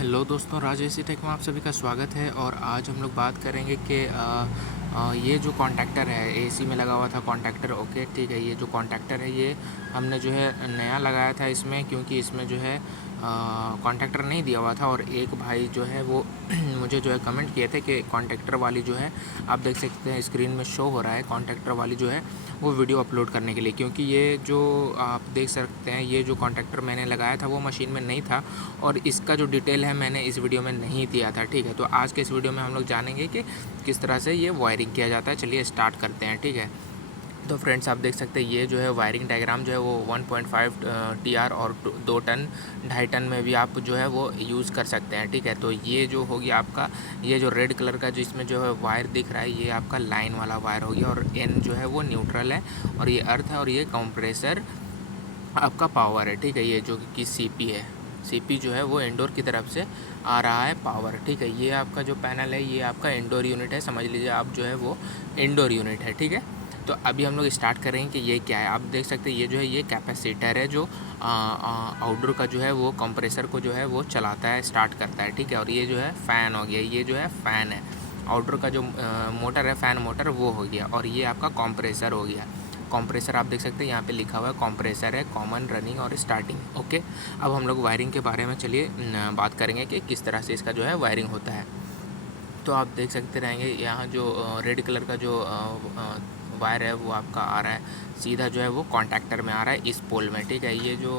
Hello दोस्तों, राज AC take में आप सभी का स्वागत है। और आज हम लोग बात करेंगे कि ये जो कॉन्टैक्टर है, एसी में लगा हुआ था कॉन्टैक्टर। ओके, ठीक है। ये जो कॉन्टैक्टर है ये हमने जो है नया लगाया था इसमें, क्योंकि इसमें जो है कॉन्टैक्टर नहीं दिया हुआ था। और एक भाई जो है वो मुझे जो है कमेंट किए थे कि कॉन्टैक्टर वाली जो है, आप देख सकते हैं स्क्रीन में शो हो रहा है, कॉन्टैक्टर वाली जो है वो वीडियो अपलोड करने के लिए। क्योंकि ये जो आप देख सकते हैं, ये जो कॉन्टैक्टर मैंने लगाया था वो मशीन में नहीं था, और इसका जो डिटेल है मैंने इस वीडियो में नहीं दिया था। ठीक है, तो आज के इस वीडियो में हम लोग जानेंगे कि किस तरह से ये वायरिंग किया जाता है। चलिए स्टार्ट करते हैं। ठीक है, तो फ्रेंड्स आप देख सकते हैं ये जो है वायरिंग डायग्राम जो है वो 1.5 TR और 2 टन 2.5 टन में भी आप जो है वो यूज़ कर सकते हैं। ठीक है, तो ये जो हो गया आपका, ये जो रेड कलर का जो इसमें जो है वायर दिख रहा है, ये आपका लाइन वाला वायर हो गया। और एन जो है वो न्यूट्रल है, और ये अर्थ है, और ये कंप्रेसर आपका पावर है। ठीक है, ये जो कि सीपी है, सीपी जो है वो इंडोर की तरफ से आ रहा है पावर। ठीक है, ये आपका जो पैनल है ये आपका इंडोर यूनिट है, समझ लीजिए आप जो है वो इंडोर यूनिट है। ठीक है, तो अभी हम लोग स्टार्ट करेंगे कि ये क्या है। आप देख सकते हैं ये जो है ये कैपेसिटर है, जो आउटडोर का जो है वो कंप्रेसर को जो है वो चलाता है, स्टार्ट करता है। ठीक है, और ये जो है फ़ैन हो गया, ये जो है फ़ैन है। आउटडोर का जो मोटर है, फ़ैन मोटर, वो हो गया। और ये आपका कंप्रेसर हो गया। कंप्रेसर आप देख सकते हैं यहाँ पे लिखा हुआ है कंप्रेसर है, कॉमन, रनिंग और स्टार्टिंग। ओके, अब हम लोग वायरिंग के बारे में चलिए बात करेंगे कि किस तरह से इसका जो है वायरिंग होता है। तो आप देख सकते रहेंगे यहाँ जो रेड कलर का जो वायर है वो आपका आ रहा है सीधा जो है वो कॉन्टैक्टर में आ रहा है, इस पोल में। ठीक है, ये जो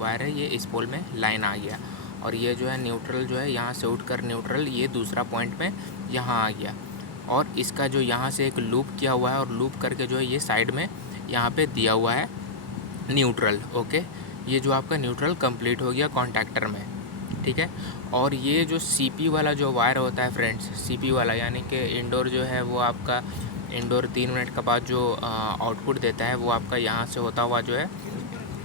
वायर है ये इस पोल में लाइन आ गया, और ये जो है न्यूट्रल जो है यहाँ से उठकर न्यूट्रल ये दूसरा पॉइंट में यहाँ आ गया। और इसका जो यहाँ से एक लूप किया हुआ है, और लूप करके जो है ये साइड में यहाँ पे दिया हुआ है न्यूट्रल। ओके, ये जो आपका न्यूट्रल कंप्लीट हो गया कॉन्टैक्टर में। ठीक है, और ये जो सीपी वाला जो वायर होता है फ्रेंड्स, सीपी वाला यानी कि इंडोर जो है वो आपका इंडोर 3 मिनट के बाद जो आउटपुट देता है वो आपका यहाँ से होता हुआ जो है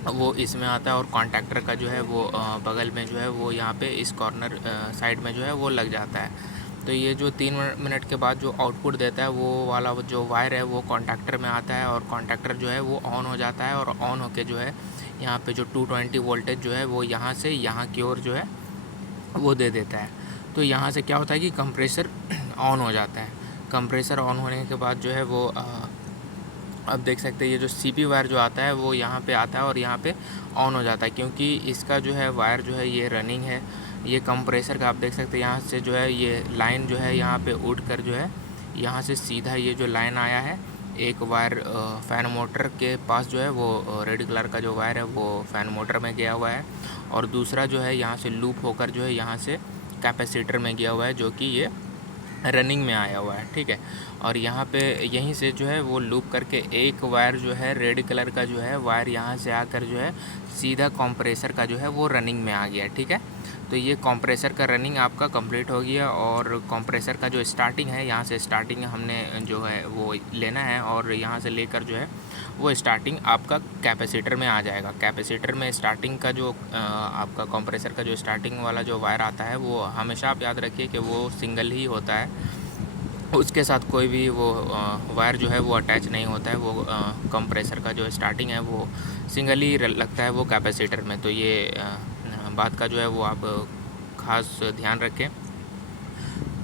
वो इसमें आता है, और कॉन्टैक्टर का जो है वो बगल में जो है वो यहाँ पे इस कॉर्नर साइड में जो है वो लग जाता है। तो ये जो 3 मिनट के बाद जो आउटपुट देता है वो वाला जो वायर है वो कॉन्टैक्टर में आता है, और कॉन्टैक्टर जो है वो ऑन हो जाता है। और ऑन होके जो है यहाँ पे जो 220 वोल्टेज जो है वो यहाँ से यहाँ की ओर जो है वो दे देता है। तो यहाँ से क्या होता है कि कंप्रेसर ऑन हो जाता है। कंप्रेसर ऑन होने के बाद जो है वो अब देख सकते हैं ये जो सीपी वायर जो आता है वो यहाँ पे आता है, और यहाँ पे ऑन हो जाता है, क्योंकि इसका जो है वायर जो है ये रनिंग है। ये कंप्रेसर का आप देख सकते हैं यहाँ से जो है ये लाइन जो है यहाँ पे उड़ कर जो है यहाँ से सीधा ये जो लाइन आया है, एक वायर फ़ैन मोटर के पास जो है वो रेड कलर का जो वायर है वो फ़ैन मोटर में गया हुआ है, और दूसरा जो है यहाँ से लूप होकर जो है यहाँ से कैपेसिटर में गया हुआ है, जो कि ये रनिंग में आया हुआ है। ठीक है, और यहाँ पे यहीं से जो है वो लूप करके एक वायर जो है रेड कलर का जो है वायर यहाँ से आकर जो है सीधा कंप्रेसर का जो है वो रनिंग में आ गया। ठीक है, तो ये कंप्रेसर का रनिंग आपका कंप्लीट हो गया, और कंप्रेसर का जो स्टार्टिंग है यहाँ से स्टार्टिंग हमने जो है वो लेना है, और यहाँ से लेकर जो है वो स्टार्टिंग आपका कैपेसिटर में आ जाएगा। कैपेसिटर में स्टार्टिंग का जो आपका कंप्रेसर का जो स्टार्टिंग वाला जो वायर आता है वो हमेशा आप याद रखिए कि वो सिंगल ही होता है, उसके साथ कोई भी वो वायर जो है वो अटैच नहीं होता है। वो कंप्रेसर का जो स्टार्टिंग है वो सिंगल ही लगता है वो कैपेसिटर में। तो ये बात का जो है वो आप ख़ास ध्यान रखें।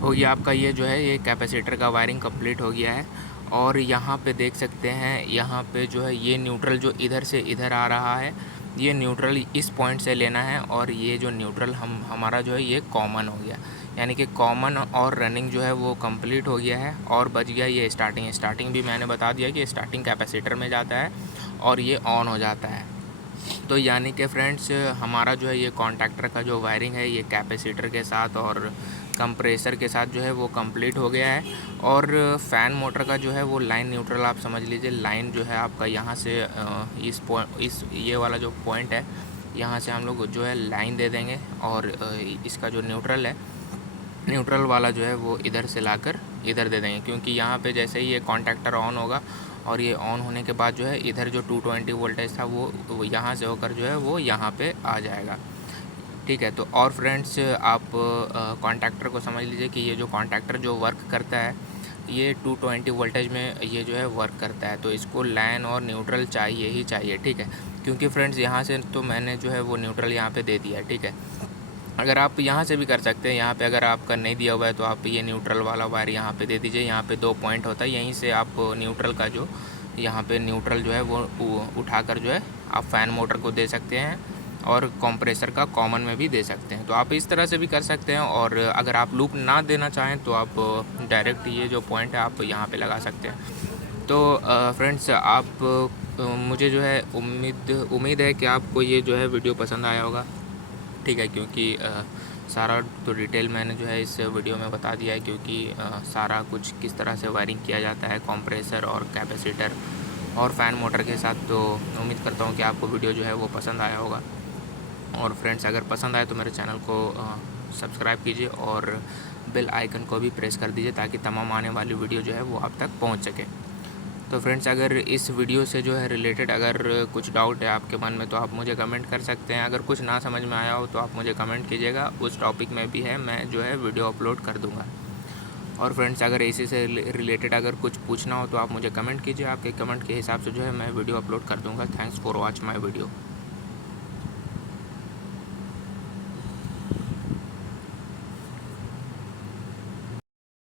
हो गया आपका ये जो है ये कैपेसिटर का वायरिंग कंप्लीट हो गया है। और यहाँ पे देख सकते हैं यहाँ पे जो है ये न्यूट्रल जो इधर से इधर आ रहा है, ये न्यूट्रल इस पॉइंट से लेना है, और ये जो न्यूट्रल हमारा जो है ये कॉमन हो गया, यानी कि कॉमन और रनिंग जो है वो कंप्लीट हो गया है। और बच गया ये स्टार्टिंग। स्टार्टिंग भी मैंने बता दिया कि स्टार्टिंग कैपेसिटर में जाता है और ये ऑन हो जाता है। तो यानी कि फ्रेंड्स हमारा जो है ये कॉन्टैक्टर का जो वायरिंग है ये कैपेसिटर के साथ और कंप्रेसर के साथ जो है वो कंप्लीट हो गया है। और फ़ैन मोटर का जो है वो लाइन न्यूट्रल आप समझ लीजिए, लाइन जो है आपका यहाँ से इस ये वाला जो पॉइंट है यहाँ से हम लोग जो है लाइन दे देंगे, और इसका जो न्यूट्रल है, न्यूट्रल वाला जो है वो इधर से लाकर इधर दे देंगे, क्योंकि यहाँ पे जैसे ही ये कॉन्टैक्टर ऑन होगा और ये ऑन होने के बाद जो है इधर जो 220 वोल्टेज था वो यहाँ से होकर जो है वो यहाँ पे आ जाएगा। ठीक है, तो और फ्रेंड्स आप कॉन्टैक्टर को समझ लीजिए कि ये जो कॉन्टैक्टर जो वर्क करता है ये 220 वोल्टेज में ये जो है वर्क करता है, तो इसको लाइन और न्यूट्रल चाहिए ही चाहिए। ठीक है, क्योंकि फ्रेंड्स यहाँ से तो मैंने जो है वो न्यूट्रल यहाँ पे दे दिया है। ठीक है, अगर आप यहाँ से भी कर सकते हैं, यहाँ पे अगर आपका नहीं दिया हुआ है तो आप ये न्यूट्रल वाला वायर यहाँ पे दे दीजिए। यहाँ पे 2 पॉइंट होता है, यहीं से आप न्यूट्रल का जो यहाँ पे न्यूट्रल जो है वो उठाकर जो है आप फ़ैन मोटर को दे सकते हैं और कंप्रेसर का कॉमन में भी दे सकते हैं। तो आप इस तरह से भी कर सकते हैं। और अगर आप लूप ना देना चाहें तो आप डायरेक्ट ये जो पॉइंट है आप यहाँ पे लगा सकते हैं। तो फ्रेंड्स, आप मुझे जो है उम्मीद है कि आपको ये जो है वीडियो पसंद आया होगा, ठीक है, क्योंकि सारा तो डिटेल मैंने जो है इस वीडियो में बता दिया है, क्योंकि सारा कुछ किस तरह से वायरिंग किया जाता है कंप्रेसर और कैपेसिटर और फ़ैन मोटर के साथ। तो उम्मीद करता हूँ कि आपको वीडियो जो है वो पसंद आया होगा। और फ्रेंड्स, अगर पसंद आए तो मेरे चैनल को सब्सक्राइब कीजिए और बेल आइकन को भी प्रेस कर दीजिए, ताकि तमाम आने वाली वीडियो जो है वो आप तक पहुंच सके। तो फ्रेंड्स, अगर इस वीडियो से जो है रिलेटेड अगर कुछ डाउट है आपके मन में तो आप मुझे कमेंट कर सकते हैं। अगर कुछ ना समझ में आया हो तो आप मुझे कमेंट कीजिएगा, उस टॉपिक में भी है मैं जो है वीडियो अपलोड कर दूँगा। और फ्रेंड्स, अगर इसी से रिलेटेड अगर कुछ पूछना हो तो आप मुझे कमेंट कीजिए, आपके कमेंट के हिसाब से जो है मैं वीडियो अपलोड कर दूँगा। Thanks for watch my video.